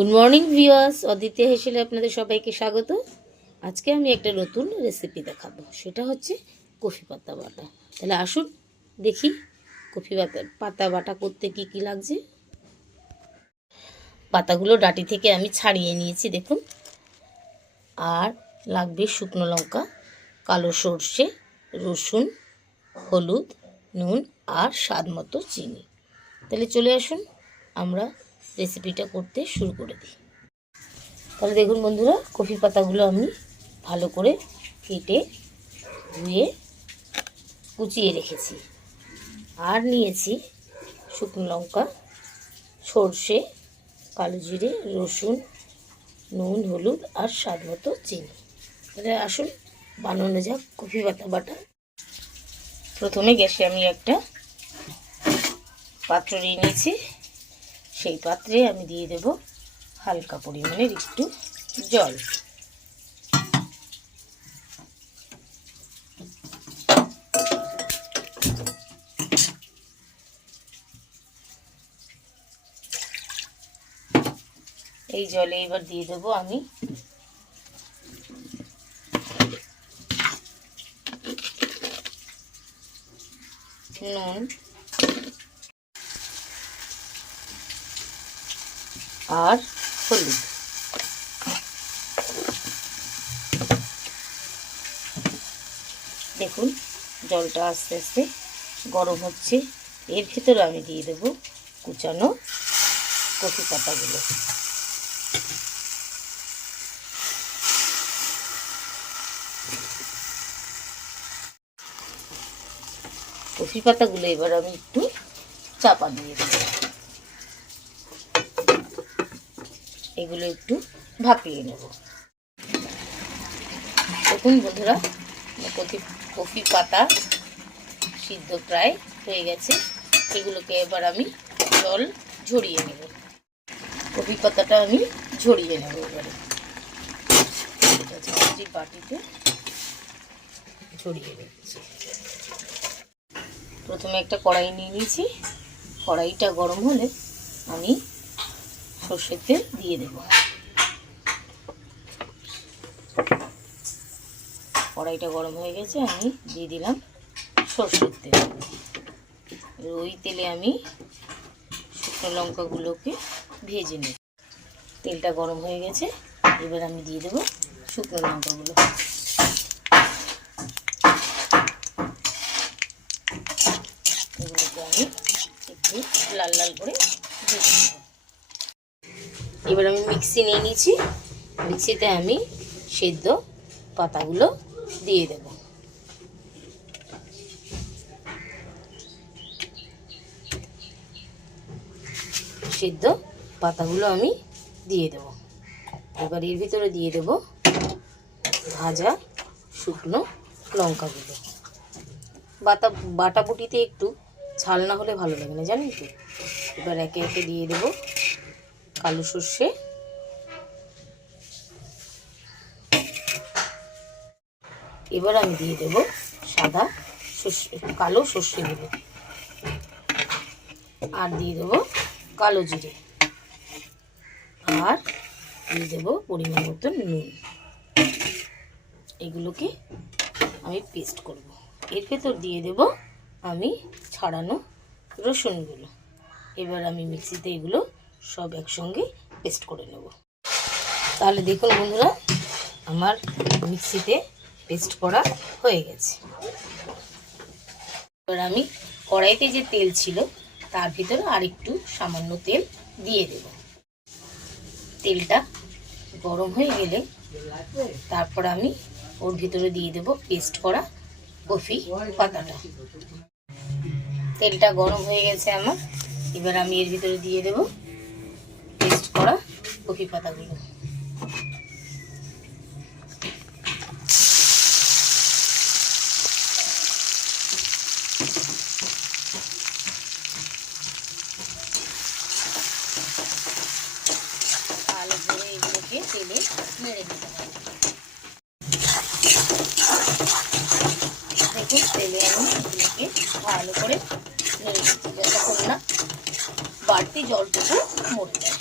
Good morning viewers, Aditi হেসেলে আপনাদের সবাইকে স্বাগত। আজকে আমি একটা নতুন রেসিপি দেখাবো, সেটা হচ্ছে কফি পাতা বাটা। তাহলে আসুন দেখি কফি পাতা বাটা করতে কি কি লাগছে। পাতাগুলো ডাঁটি থেকে আমি ছাড়িয়ে নিয়েছি দেখুন। আর লাগবে শুকনো লঙ্কা, কালো সর্ষে, রসুন, হলুদ, নুন আর স্বাদ মতো চিনি। তাহলে চলে আসুন আমরা রেসিপিটা করতে শুরু করে দিই। তাহলে দেখুন বন্ধুরা, কফি পাতাগুলো আমি ভালো করে কেটে ধুয়ে কুচিয়ে রেখেছি। আর নিয়েছি শুকনো লঙ্কা, সর্ষে, কালো জিরে, রসুন, নুন, হলুদ আর স্বাদ মতো চিনি। তাহলে আসুন বানানো যাক কফি পাতা বাটা। প্রথমে গ্যাসে আমি একটা পাত্র নিয়ে নিয়েছি। সেই পাত্রে আমি দিয়ে দেব হালকা পরিমাণের একটু জল। এই জলে এবার দিয়ে দেব আমি নুন আর হলুদ। দেখুন জলটা আস্তে আস্তে গরম হচ্ছে। এর ভিতরে আমি দিয়ে দেব কুচানো কফি পাতাগুলো। কফি পাতাগুলো এবার আমি একটু চাপা দিয়ে দেব। এগুলো একটু ভাপিয়ে নেব। দেখুন বন্ধুরা, কফি পাতা সিদ্ধ প্রায় হয়ে গেছে। এগুলোকে এবার আমি জল ঝরিয়ে নেব। কফি পাতাটা আমি ঝরিয়ে নেব এবারে বাটিতে ঝরিয়ে নিচ্ছি। প্রথমে একটা কড়াই নিয়ে নিয়েছি। কড়াইটা গরম হলে আমি সর্ষের তেল দিয়ে দেব। কড়াইটা গরম হয়ে গেছে, আমি দিয়ে দিলাম সর্ষের তেল। ওই তেলে আমি শুকনো লঙ্কাগুলোকে ভেজে নেব। তেলটা গরম হয়ে গেছে, এবার আমি দিয়ে দেব শুকনো লঙ্কাগুলো। এগুলোকে আমি একটু লাল লাল করে ভেজে নেব। এবার আমি মিক্সি নিয়ে নিয়েছি। মিক্সিতে আমি সেদ্ধ পাতাগুলো দিয়ে দেব। সেদ্ধ পাতাগুলো আমি দিয়ে দেব। এবার এর ভিতরে দিয়ে দেব ভাজা শুকনো লঙ্কাগুলো। বাটাবুটিতে একটু ঝাল না হলে ভালো লাগে না, জানেন তো। এবার একে একে দিয়ে দেব কালো সর্ষে, এবার আমি দিয়ে দেব সাদা কালো সর্ষেগুলো, আর দিয়ে দেব কালো জিরে, আর দিয়ে দেব পরিমাণ মতো নুন। এগুলোকে আমি পেস্ট করব। এর ভেতর দিয়ে দেব আমি ছাড়ানো রসুনগুলো। এবার আমি মিক্সিতে এগুলো সব একসঙ্গে পেস্ট করে নেব। তাহলে দেখুন বন্ধুরা, আমার মিক্সিতে পেস্ট করা হয়ে গেছে। এবার আমি কড়াইতে যে তেল ছিল তার ভিতরে আরেকটু সামান্য তেল দিয়ে দেব। তেলটা গরম হয়ে গেলে তারপর আমি ওর ভিতরে দিয়ে দেব পেস্ট করা কফি পাতাটা। তেলটা গরম হয়ে গেছে আমার। এবার আমি এর ভিতরে দিয়ে দেব পেস্ট করা কফি পাতাগুলো। ভালো করে এগুলোকে তেলে নেড়ে দিতে হবে। দেখুন তেলে আমি এগুলোকে ভালো করে নেড়ে দিচ্ছি, যতক্ষণ না বাড়তি জলটুকু মরে যায়।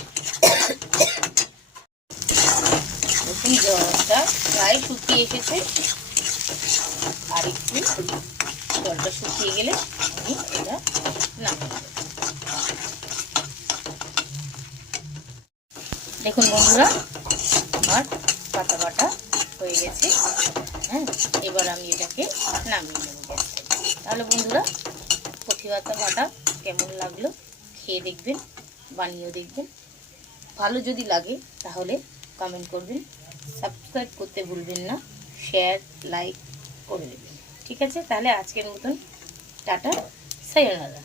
দেখুন জলটা প্রায় শুকিয়ে এসেছে, আর একটু জলটা শুকিয়ে গেলে আমি এটা নামিয়ে দেব। দেখুন বন্ধুরা, আমার পাতা বাটা হয়ে গেছে। হ্যাঁ, এবার আমি এটাকে নামিয়ে নেব গ্যাস থেকে। তাহলে বন্ধুরা, কচি পাতা বাটা কেমন লাগলো খেয়ে দেখবেন, বানিয়েও দেখবেন। ভালো যদি লাগে তাহলে কমেন্ট করবেন, সাবস্ক্রাইব করতে ভুলবেন না, শেয়ার লাইক করে দেবেন। ঠিক আছে, তাহলে আজকের মতন টাটা, সায়োনারা।